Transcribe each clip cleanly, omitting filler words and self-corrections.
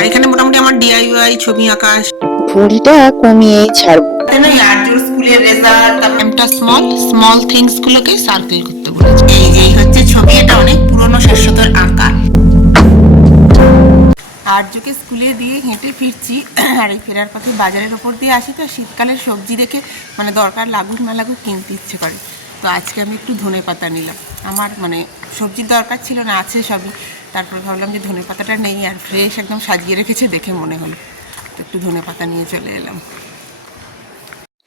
আর এখানে মোটামুটি আমার ডিআইওয়াই ছবি আঁকা ভুঁড়িটা কমিয়েই ছাড়বো। আর্যর স্কুলের রেজাল্ট, একটা স্মল স্মল থিংস গুলোকে সার্কেল করতে বলেছে। এই হচ্ছে ছবি, এটা অনেক পুরনো শাশ্বতর আঁকা। আর্যকে স্কুলে দিয়ে হেঁটে ফিরছি, আর এই ফেরার পথে বাজারের ওপর দিয়ে আসি, তো শীতকালের সবজি দেখে মানে দরকার লাগুক না লাগুক কিনতে ইচ্ছে করে। তো আজকে আমি একটু ধনে পাতা নিলাম। আমার মানে সবজির দরকার ছিল না, আছে সবই। তারপর ভাবলাম যে ধনে পাতাটা নেই, আর ফ্রেশ একদম সাজিয়ে রেখেছে দেখে মনে হলো, তো একটু ধনে পাতা নিয়ে চলে এলাম।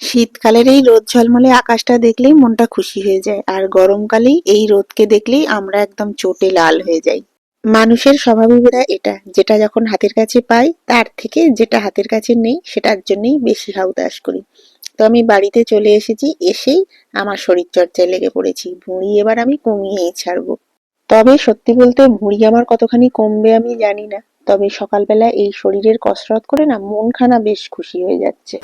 শীতকালের এই রোদ ঝলমলে আকাশটা দেখলেই মনটা খুশি হয়ে যায়, আর গরমকালেই এই রোদকে দেখলেই আমরা একদম চোটে লাল হয়ে যাই। মানুষের স্বভাবই বোধহয় এটা, যেটা যখন হাতের কাছে পাই তার থেকে যেটা হাতের কাছে নেই সেটার জন্যই বেশি হাউতাস করি। তো আমি বাড়িতে চলে এসেছি, এসেই আমার শরীর চর্চায় লেগে পড়েছি। ভুঁড়ি এবার আমি কমিয়েই ছাড়বো। তবে সত্যি বলতে ভুঁড়ি আমার কতখানি কমবে আমি জানি না, তবে সকালবেলা এই শরীরের কসরত করে না মনখানা বেশ খুশি হয়ে যাচ্ছে।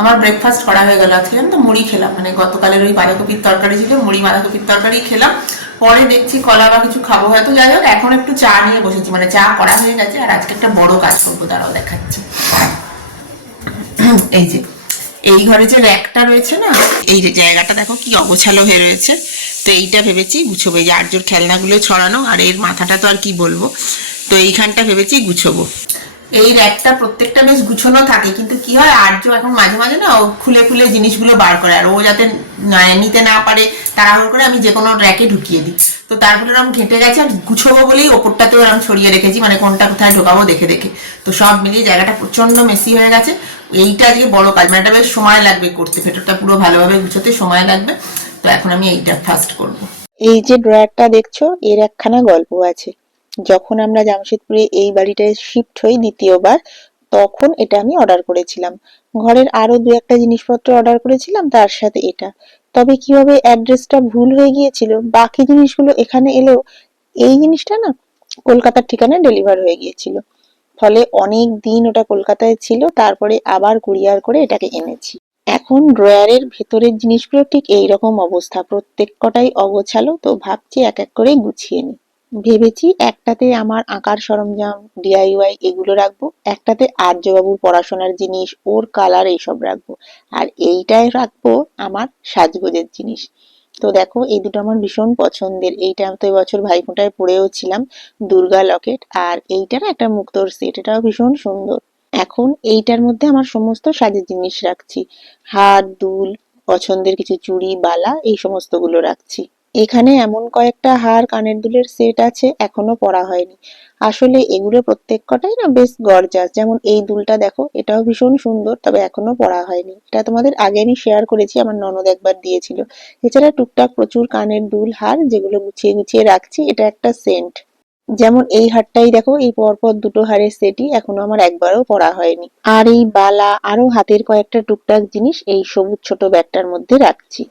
আমার ব্রেকফাস্ট করা হয়ে গেল। আজকে তো মুড়ি খেলাম, মানে গতকালের ওই বাঁধাকপির তরকারি ছিল, মুড়ি বাঁধাকপির তরকারি খেলাম। পরে দেখছি কলা বা কিছু খাবো হয়তো, যাই হোক এখন একটু চা নিয়ে বসেছি, মানে চা করা হয়ে গেছে। আর আজকে একটা বড় কাজ করবো, দাঁড়াও দেখাচ্ছি। এই যে এই ঘরে যে র্যাকটা রয়েছে না, এই যে জায়গাটা দেখো কি অগোছালো হয়ে রয়েছে, তো এইটা ভেবেছি গুছোবো। এই যে আর্যর খেলনাগুলো ছড়ানো, আর এর মাথাটা তো আর কি বলবো, তো এইখানটা ভেবেছি গুছোবো। এই র্যাকটা প্রত্যেকটা বেশ গুছানো থাকে, কিন্তু কি হয় আর্য এখন মাঝে মাঝে না ও খুলে খুলে জিনিসগুলো বার করে, আর ও যাতে নিতে না পারে তাড়াহুড়ো করে আমি যে কোনো র্যাকে ঢুকিয়ে দিই। তো তারপরে আমি ঘেঁটে গেছে, আর গুছোবো বলেই ওপরটাতেও আমি ছড়িয়ে রেখেছি, মানে কোনটা কোথায় ঢোকাবো দেখে দেখে। তো সব মিলিয়ে জায়গাটা প্রচন্ড মেসি হয়ে গেছে। এইটা আজকে বড় কাজ, মানে এটা বেশ সময় লাগবে করতে, ভেতরটা পুরো ভালোভাবে গুছোতে সময় লাগবে। তো এখন আমি এইটা ফার্স্ট করবো। এই যে ড্রয়ারটা দেখছো, এর একখানা গল্প আছে। যখন আমরা জামশেদপুরে এই বাড়িটায় শিফট হই দ্বিতীয়বার, তখন এটা আমি অর্ডার করেছিলাম। ঘরের আরো দু একটা জিনিসপত্র অর্ডার করেছিলাম তার সাথে এটা। তবে কিভাবে অ্যাড্রেসটা ভুল হয়ে গিয়েছিল, বাকি জিনিসগুলো এখানে এলেও এই জিনিসটা না কলকাতার ঠিকানায় ডেলিভার হয়ে গিয়েছিল। ফলে অনেক দিন ওটা কলকাতায় ছিল, তারপরে আবার কুরিয়ার করে এটাকে এনেছি। এখন ড্রয়ারের ভেতরের জিনিসগুলো ঠিক এইরকম অবস্থা, প্রত্যেক কটাই অগোছালো। তো ভাবছি এক এক করে গুছিয়ে নিই। ভেবেছি একটাতে আমার আঁকার সরঞ্জাম, ডিআইওয়াই এগুলো রাখবো, একটাতে আর্যবাবুর পড়াশোনার জিনিস, ওর কালার এইসব রাখবো, আর এইটায় রাখবো আমার সাজগোজের জিনিস। তো দেখো এই দুটো আমার ভীষণ পছন্দের। এইটা তো এবছর ভাইফোঁটায় পরেও ছিলাম, দুর্গা লকেট। আর এইটা না একটা মুক্তোর সেট, এটাও ভীষণ সুন্দর। এখন এইটার মধ্যে আমার সমস্ত সাজের জিনিস রাখছি, হার, দুল, পছন্দের কিছু চুড়ি, বালা, এই সমস্ত গুলো রাখছি। এখানে এমন কয়েকটা হার, কানের দুলের সেট আছে এখনো পরা হয়নি। আসলে এগুলো প্রত্যেক কটাই না বেশ গর্জাস। যেমন এই দুলটা দেখো, এটাও ভীষণ সুন্দর, তবে এখনো পরা হয়নি। এটা তোমাদের আগে আমি শেয়ার করেছি, আমার ননদ একবার দিয়েছিল। এছাড়া টুকটাক প্রচুর কানের দুল, হার যেগুলো গুছিয়ে গুছিয়ে রাখছি। এটা একটা সেন্ট। যেমন এই হারটাই দেখো, এই পরপর দুটো হারের সেটই এখনো আমার একবারও পরা হয়নি। আর এই বালা, আরো হাতের কয়েকটা টুকটাক জিনিস এই সবুজ ছোট ব্যাগটার মধ্যে রাখছি।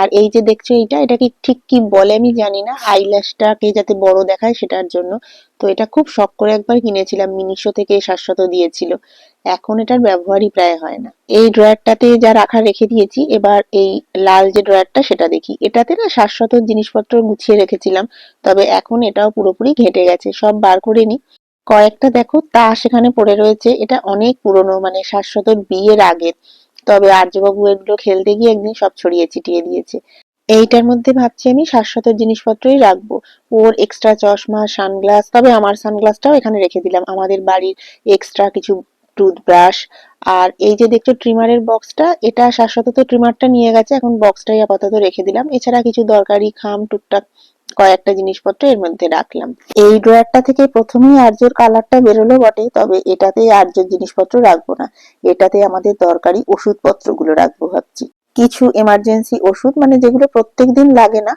আর এই যে দেখছো এইটা, এটাকে ঠিক কি বলে আমি জানি না, আইল্যাশটাকে যাতে বড় দেখায় সেটার জন্য। তো এটা খুব শখ করে একবার কিনেছিলাম, মিনিশো থেকে 700 দিয়েছিল। এখন এটার ব্যবহারই প্রায় হয় না। এই ড্রয়ারটাতে যা রাখা রেখে দিয়েছি। এবার এই লাল যে ড্রয়ারটা সেটা দেখি, এটাতে না 700 জিনিসপত্র গুছিয়ে রেখেছিলাম, তবে এখন এটাও পুরোপুরি ঘেঁটে গেছে, সব বার করে নি। কয়েকটা দেখো তাস এখানে পড়ে রয়েছে, এটা অনেক পুরনো, মানে 700 বিয়ের আগের। তবে আর্যবাবু এগুলো খেলতে গিয়ে একদিন সব ছড়িয়ে ছিটিয়ে দিয়েছে। এইটার মধ্যে ভাবছি আমি 700 জিনিসপত্রই রাখবো। ওর এক্সট্রা চশমা, সানগ্লাস, তবে আমার সানগ্লাসটাও এখানে রেখে দিলাম, আমাদের বাড়ির এক্সট্রা কিছু টুথব্রাশ। আর এই যে দেখছো ট্রিমারের বক্সটা, এটা 700 তো ট্রিমারটা নিয়ে গেছে, এখন বক্সটাই আপাতত রেখে দিলাম। এছাড়া কিছু দরকারি খাম টুকটাক কয়েকটা জিনিসপত্র এর মধ্যে রাখলাম। এই ড্রয়ারটা থেকে প্রথমেই আর্যর কালারটা বেরোলো বটে, তবে এটাতে আর্যর জিনিসপত্র রাখবো না। এটাতে আমাদের দরকারি ওষুধপত্রগুলো রাখবো ভাবছি। কিছু এমার্জেন্সি ওষুধ, মানে যেগুলো প্রত্যেক দিন লাগে না,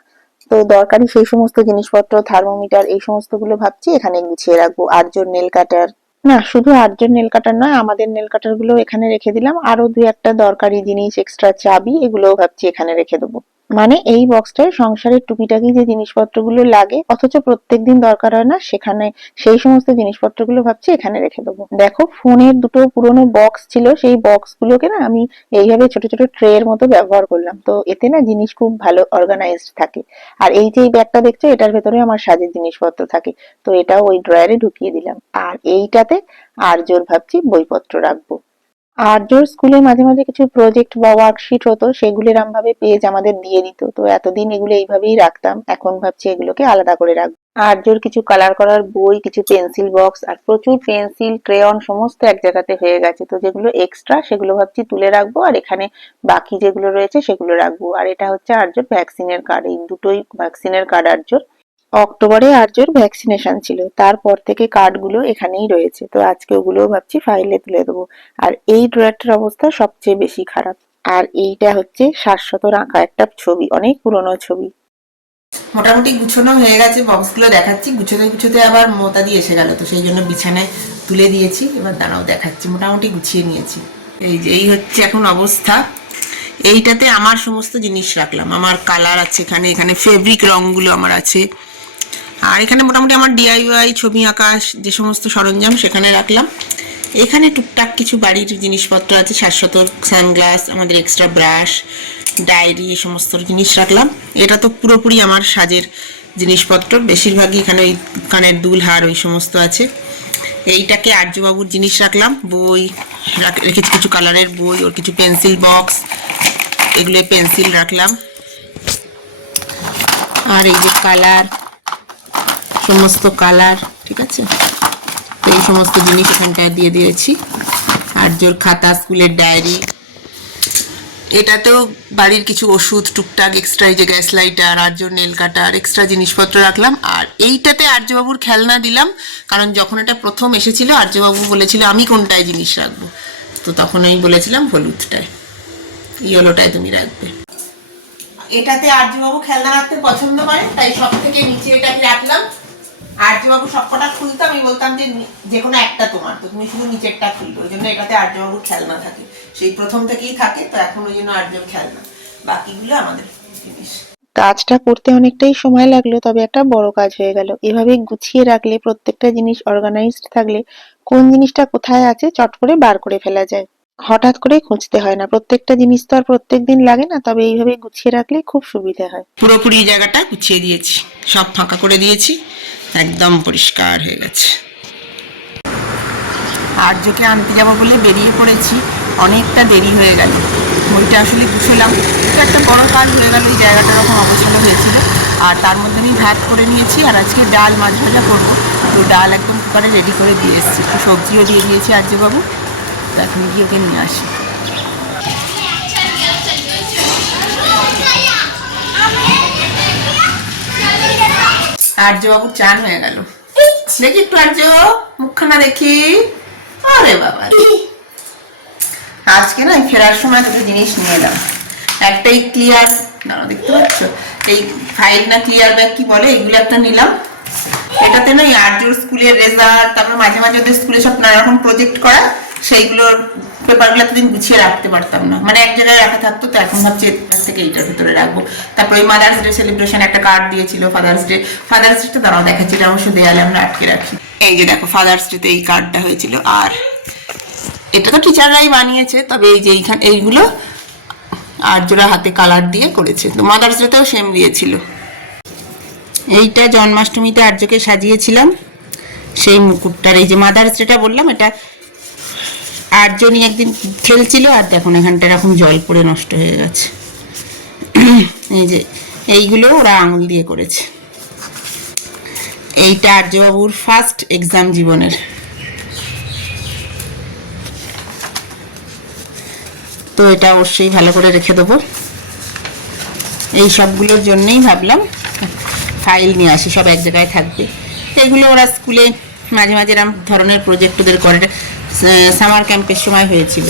তো দরকারি সেই সমস্ত জিনিসপত্র, থার্মোমিটার, এই সমস্ত গুলো ভাবছি এখানে গুছিয়ে রাখবো। আর্যর নেল কাটার, না শুধু আর্যর নেল কাটার নয়, আমাদের নেল কাটার গুলো এখানে রেখে দিলাম। আরো দুই একটা দরকারি জিনিস, এক্সট্রা চাবি, এগুলোও ভাবছি এখানে রেখে দেবো। মানে এই বক্সটায় সংসারের টুকিটাকি যে জিনিসপত্রগুলো লাগে অথচ প্রত্যেকদিন দরকার হয় না, সেখানে সেই সমস্ত জিনিসপত্রগুলো ভাবছি এখানে রেখে দেবো। দেখো, ফোনের দুটো পুরোনো বক্স ছিল, সেই বক্সগুলোকে না আমি এইভাবে ছোট ছোট ট্রে এর মতো ব্যবহার করলাম, তো এতে না জিনিস খুব ভালো অর্গানাইজড থাকে। আর এই যে এই ব্যাগটা দেখছো, এটার ভেতরে আমার সাজের জিনিসপত্র থাকে, তো এটাও ওই ড্রয়ারে ঢুকিয়ে দিলাম। আর এইটাতে আর্যর ভাবছি বইপত্র রাখবো। আর্যর স্কুলে মাঝে মাঝে কিছু প্রজেক্ট বা ওয়ার্কশিট হতো, সেগুলো এরম ভাবে পেজ আমাদের দিয়ে দিত, তো এতদিন এগুলো এইভাবেই রাখতাম, এখন ভাবছি এগুলোকে আলাদা করে রাখবো। আর্যর কিছু কালার করার বই, কিছু পেন্সিল বক্স আর প্রচুর পেন্সিল, ক্রেয়ন সমস্ত এক জায়গাতে হয়ে গেছে, তো যেগুলো এক্সট্রা সেগুলো ভাবছি তুলে রাখবো, আর এখানে বাকি যেগুলো রয়েছে সেগুলো রাখবো। আর এটা হচ্ছে আর্যর ভ্যাকসিনের কার্ড, এই দুটোই ভ্যাকসিনের কার্ড আর্যর। অক্টোবরে আর্যর ভ্যাকসিনেশন ছিল, তারপর থেকে কার্ডগুলো এখানেই রয়েছে, তো আজকে ওগুলোও ভাবছি ফাইলে তুলে দেবো। আর এই ড্রয়ারটার অবস্থা সবচেয়ে বেশি খারাপ। আর এইটা হচ্ছে শাশ্বতর আঁকা একটা ছবি, অনেক পুরনো ছবি। মোটামুটি গুছানো হয়ে গেছে, বক্সগুলো দেখাচ্ছি। গুছোতে গুছোতে আবার মোতা দিয়ে এসে গেল, তো সেই জন্য বিছানায় তুলে দিয়েছি। এবার দাঁড়াও দেখাচ্ছি, মোটামুটি গুছিয়ে নিয়েছি। এই যে এই হচ্ছে এখন অবস্থা। এইটাতে আমার সমস্ত জিনিস রাখলাম, আমার কালার আছে এখানে, এখানে ফেব্রিক রঙগুলো আমার আছে, আর এখানে মোটামুটি আমার ডিআইওয়াই ছবি আঁকা যে সমস্ত সরঞ্জাম সেখানে রাখলাম। এখানে টুকটাক কিছু বাড়ির জিনিসপত্র আছে, শাশ্বতর সানগ্লাস, আমাদের এক্সট্রা ব্রাশ, ডায়েরি, এই সমস্ত জিনিস রাখলাম। এটা তো পুরোপুরি আমার সাজের জিনিসপত্র, বেশিরভাগই এখানে ওই কানের দুল, হার, ওই সমস্ত আছে। এইটাকে আর্যবাবুর জিনিস রাখলাম, বই রেখেছি, কিছু কালারের বই, ওর কিছু পেন্সিল বক্স, এগুলো পেন্সিল রাখলাম। আর এই যে কালার, সমস্ত কালার, ঠিক আছে, তো এই সমস্ত জিনিস এখানটায় দিয়ে দিয়েছি। আর্যর খাতা, স্কুলের ডায়েরি, এটাতেও বাড়ির কিছু ওষুধ টুকটাক এক্সট্রা, এই যে গ্যাস লাইটার, আর্যর নেল কাটার, এক্সট্রা জিনিসপত্র রাখলাম। আর এইটাতে আর্যবাবুর খেলনা দিলাম, কারণ যখন এটা প্রথম এসেছিল আর্যবাবু বলেছিল আমি কোনটায় জিনিস রাখবো, তো তখন আমি বলেছিলাম হলুদটায়, ইয়েলোটায় তুমি রাখবে। এটাতে আর্যবাবু খেলনা রাখতে পছন্দ করেন, তাই সব থেকে নিচে এটাকে রাখলাম। আর্যবাবু সবকটা খুলতো, আমি বলতাম যে যে কোনো একটা তোমার, তো তুমি শুধু নিচেরটা খুলবে, ওই জন্য এটাতে আর্যবাবুর খেলনা থাকে, সেই প্রথম থেকেই থাকে, তো এখন ওই জন্য আর্যর খেলনা, বাকিগুলো আমাদের জিনিস। কাজটা করতে অনেকটাই সময় লাগলো, তবে একটা বড় কাজ হয়ে গেল। এভাবে গুছিয়ে রাখলে, প্রত্যেকটা জিনিস অর্গানাইজড থাকলে কোন জিনিসটা কোথায় আছে চট করে বার করে ফেলা যায়, হঠাৎ করে খুঁজতে হয় না। প্রত্যেকটা জিনিস তো আর প্রত্যেকদিন লাগে না, তবে এইভাবে গুছিয়ে রাখলে খুব সুবিধা হয়। পুরোপুরি জায়গাটা গুছিয়ে দিয়েছি, সব ফাঁকা করে দিয়েছি, একদম পরিষ্কার হয়ে গেছে। আর্যকে আনতে যাবো বলে বেরিয়ে পড়েছি, অনেকটা দেরি হয়ে গেল। বইটা আসলে গুছলাম, তো একটা বড় কাজ হয়ে গেল, এই জায়গাটা এরকম অবসানো হয়েছিল। আর তার মধ্যে আমি ভাত করে নিয়েছি, আর আজকে ডাল মাছ ভাজা করবো, তো ডাল একদম কুকারে রেডি করে দিয়ে এসেছি, একটু সবজিও দিয়ে দিয়েছি আর্যবাবু, তো এখন গিয়ে ওকে নিয়ে আসি। আর্যবাবুর চান হয়ে গেল, দেখি একটু আর্য মুখখানা দেখি। আরে বাবা, আজকে না ফেরার সময় দুটো জিনিস নিয়ে এলাম। একটাই ক্লিয়ার, না দেখতে পাচ্ছ, এই ফাইল না ক্লিয়ার ব্যাগ কি বলে, এগুলো একটা নিলাম। এটাতে না আর্যর স্কুলের রেজাল্ট, তারপর মাঝে মাঝে ওদের স্কুলে সব নানা রকম প্রজেক্ট করা, সেইগুলোর পেপারগুলো এতদিন গুছিয়ে রাখতে পারতাম না, মানে এক জায়গায় রাখা থাকতো, তো এখন ভাবছি এর থেকে এইটার ভিতরে রাখবো। তারপর ওই মাদার্স ডে সেলিব্রেশন একটা কার্ড দিয়েছিল, ফাদার্স ডে, ফাদার্স ডেটা দাঁড়াও দেখাচ্ছি, এটা অবশ্য দেয়ালে আমরা আটকে রাখি। এই যে দেখো, ফাদার্স ডেতে এই কার্ডটা হয়েছিল। আর এটা তো টিচাররাই বানিয়েছে, তবে এই যে এইগুলো আর্যরা হাতে কালার দিয়ে করেছে, তো মাদার্স ডেতেও সেম দিয়েছিল। এইটা জন্মাষ্টমীতে আর্যকে সাজিয়েছিলাম, সেই মুকুটটার, এই যে মাদার্স ডেটা বললাম, এটা আর্য নিয়ে একদিন খেলছিল, আর দেখুন এখানটা এরকম জল পড়ে নষ্ট হয়ে গেছে। এই যে এইগুলো ওরা আঙুল দিয়ে করেছে। এইটা আর্যবাবুর ফার্স্ট এক্সাম জীবনের, তো এটা অবশ্যই ভালো করে রেখে দেবো। এই সবগুলোর জন্যই ভাবলাম ফাইল নিয়ে আসি, সব এক জায়গায় থাকবে। এগুলো ওরা স্কুলে মাঝে মাঝে এরকম ধরনের প্রজেক্ট ওদের করে, সামার ক্যাম্পের সময় হয়েছিল।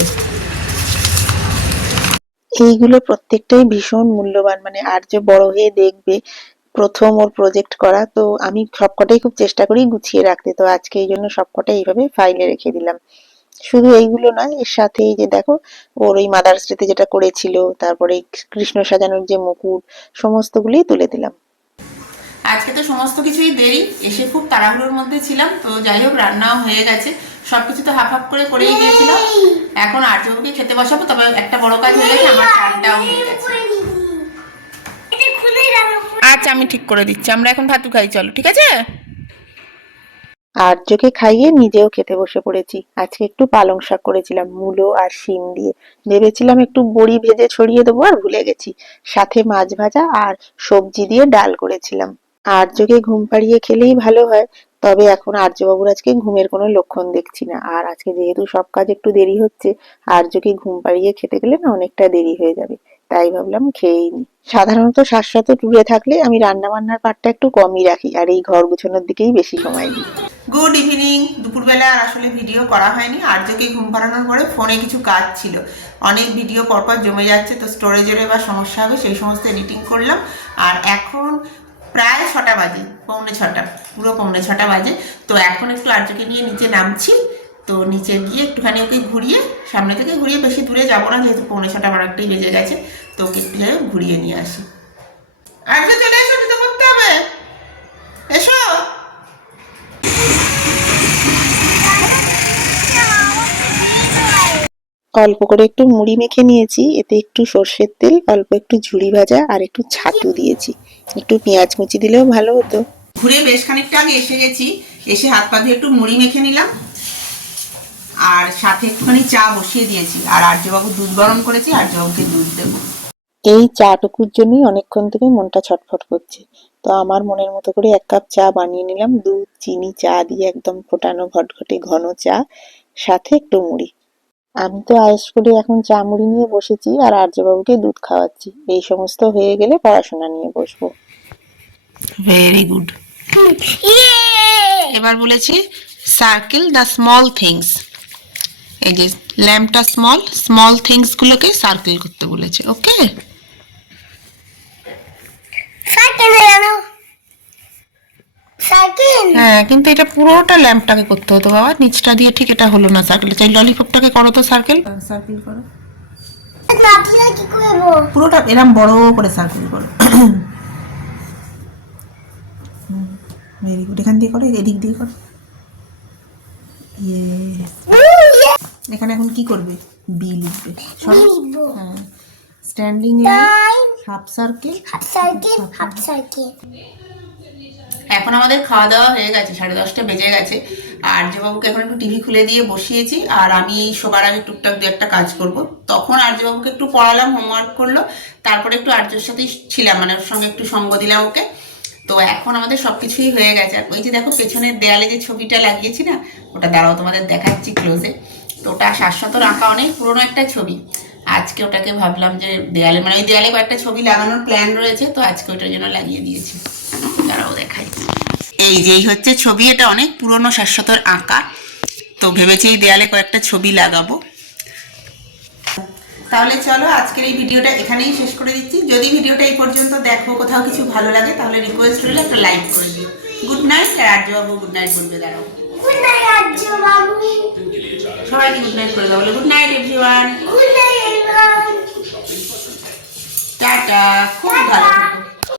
এইগুলো প্রত্যেকটাই ভীষণ মূল্যবান, মানে আর্য বড় হয়ে দেখবে প্রথম ওর প্রজেক্ট করা, তো আমি সবকটাই খুব চেষ্টা করি গুছিয়ে রাখতে, তো আজকে এই জন্য সবকটাই এইভাবে ফাইলে রেখে দিলাম। শুধু এইগুলো নয়, এর সাথে এই যে দেখো ওর ওই মাদার্স ডেতে যেটা করেছিল, তারপরে কৃষ্ণ সাজানোর যে মুকুট, সমস্তগুলোই তুলে দিলাম। আজকে তো সমস্ত কিছুই দেরি, এসে খুব তাড়াহুড়োর মধ্যে ছিলাম, তো যাই হোক রান্নাও হয়ে গেছে, সবকিছু তো হাফ হাফ করে করেই দিয়েছিলাম। এখন আর্যকে খেতে বসাবো, তবে একটা বড় কাজ হয়ে গেছে, আমার চালটাও হয়ে গেছে। আচ্ছা আমি ঠিক করে দিচ্ছি, আমরা এখন ভাতু খাই, চলো ঠিক আছে। আর্যকে খাইয়ে নিজেও খেতে বসে পড়েছি। আজকে একটু পালং শাক করেছিলাম মূলো আর শিম দিয়ে। ভেবেছিলাম একটু বড়ি ভেজে ছড়িয়ে দেবো, আর ভুলে গেছি। সাথে মাছ ভাজা আর সবজি দিয়ে ডাল করেছিলাম। আর্যকে ঘুম পাড়িয়ে খেলেই ভালো হয়, তবে এখন আর্যবাবুর আজকে ঘুমের কোনো লক্ষণ দেখছি না। আর আজকে যেহেতু সব কাজ একটু দেরি হচ্ছে, আর্যকে ঘুম পাড়িয়ে খেতে গেলে না অনেকটা দেরি হয়ে যাবে, তাই ভাবলাম খেয়েই নি। সাধারণত শাশ্বত ট্যুরে থাকলে আমি রান্না বান্নার পার্টটা একটু কমই রাখি, আর এই ঘর গুছানোর দিকেই বেশি সময় দিই। Good evening. দুপুরবেলা আর আসলে ভিডিও করা হয়নি, আর্যকে ঘুম পাড়ানোর পরে ফোনে কিছু কাজ ছিল, অনেক ভিডিও পরপর জমে যাচ্ছে, তো স্টোরেজের এবার সমস্যা হবে, সেই সমস্ত এডিটিং করলাম। আর এখন প্রায় 6টা বাজে, পৌনে 6টা, পুরো পৌনে 6টা বাজে। তো এখন একটু আর্যকে নিয়ে নিচে নামছি, তো নিচে গিয়ে একটুখানি ওকে ঘুরিয়ে, সামনে থেকে ঘুরিয়ে, বেশি দূরে যাবো না, যেহেতু পৌনে 6টা অনেকটাই বেজে গেছে, তো ওকে একটু যাই ঘুরিয়ে নিয়ে আসি। আর্য চলে এসো, নিতে করতে হবে, এসো। অল্প করে একটু মুড়ি মেখে নিয়েছি, এতে একটু সর্ষের তেল, অল্প একটু ঝুরি ভাজা আর একটু ছাতু দিয়েছি। একটু পেঁয়াজ কুচি দিলেও ভালো হতো। ঘুরে বেশ খানিকটা আগে এসে গেছি, এসে হাত পা ধুয়ে একটু মুড়ি মেখে নিলাম, আর সাথে একটুখানি চা বসিয়ে দিয়েছি, আর আর্যবাবু দুধ গরম করেছি, আর্যবাবুকে দুধ দেবো। এই চাটুকুর জন্যই অনেকক্ষণ থেকে মনটা ছটফট করছে। তো আমার মনের মতো করে 1 কাপ চা বানিয়ে নিলাম, দুধ চিনি চা দিয়ে একদম ফোটানো ঘটঘটে ঘন চা, সাথে একটু মুড়ি। আমি তো আয়েশ করে এখন চা মুড়ি নিয়ে বসেছি, আর আর্যবাবুকে দুধ খাওয়াচ্ছি। এই সমস্ত হয়ে গেলে পড়াশোনা নিয়ে বসবো। Very good. এবার বলেছি সার্কেল দ্য স্মল থিংস, এই যে ল্যাম্পটা স্মল, স্মল থিংস গুলোকে সার্কেল করতে বলেছে, ওকে। হ্যাঁ, কিন্তু এটা পুরোটা ল্যাম্পটাকে করতে হতো বাবা, নিচটা দিয়ে ঠিক এটা হলো না সার্কেল। চাই ললিপপটাকে করো তো সার্কেল, সার্কেল করো পুরোটা, এরকম বড় করে সার্কেল করো। ভেরি গুড, এখান দিয়ে করো, এদিক দিয়ে করো। এখানে এখন কি করবে, বি লিখবে, হ্যাঁ, standing line, half circle, half circle, half circle. এখন আমাদের খাওয়া দাওয়া হয়ে গেছে, 10:30টা বেজে গেছে। আর্যবাবুকে এখন একটু টিভি খুলে দিয়ে বসিয়েছি, আর আমি শোবার আগে টুকটাক দু একটা কাজ করব। তখন আর্যবাবুকে একটু পড়ালাম, হোমওয়ার্ক করলো, তারপরে একটু আর্যর সাথেই ছিলাম, মানে ওর সঙ্গে একটু সঙ্গ দিলাম ওকে। তো এখন আমাদের সবকিছুই হয়ে গেছে। আর ওই যে দেখো পেছনের দেয়ালে যে ছবিটা লাগিয়েছি না, ওটা দাঁড়াও তোমাদের দেখাচ্ছি ক্লোজে। তো ওটা শাশ্বতর আঁকা, অনেক পুরোনো একটা ছবি। আজকে ওটাকে ভাবলাম যে দেয়ালে, মানে ওই দেয়ালে কয়েকটা ছবি লাগানোর প্ল্যান রয়েছে, তো আজকে ওইটার জন্য লাগিয়ে দিয়েছি। দাঁড়াও দেখাই, এই যেই হচ্ছে ছবি, এটা অনেক পুরনো শাশ্বতর আঁকা, তো ভেবেছি এই দেয়ালে কয়েকটা ছবি লাগাবো। তাহলে চলো আজকের এই ভিডিওটা এখানেই শেষ করে দিচ্ছি। যদি ভিডিওটা এই পর্যন্ত দেখো, কোথাও কিছু ভালো লাগে, তাহলে রিকোয়েস্ট রইলে একটা লাইক করে দিও। Good night. আর আর্যবাবু গুড নাইট বলবে, দাঁড়াও। গুড নাইট আর্যবাবু, সবাইকে গুড নাইট করে দাও, বলে good night everyone. Good night everyone, tata, খুব ভালো থেকো।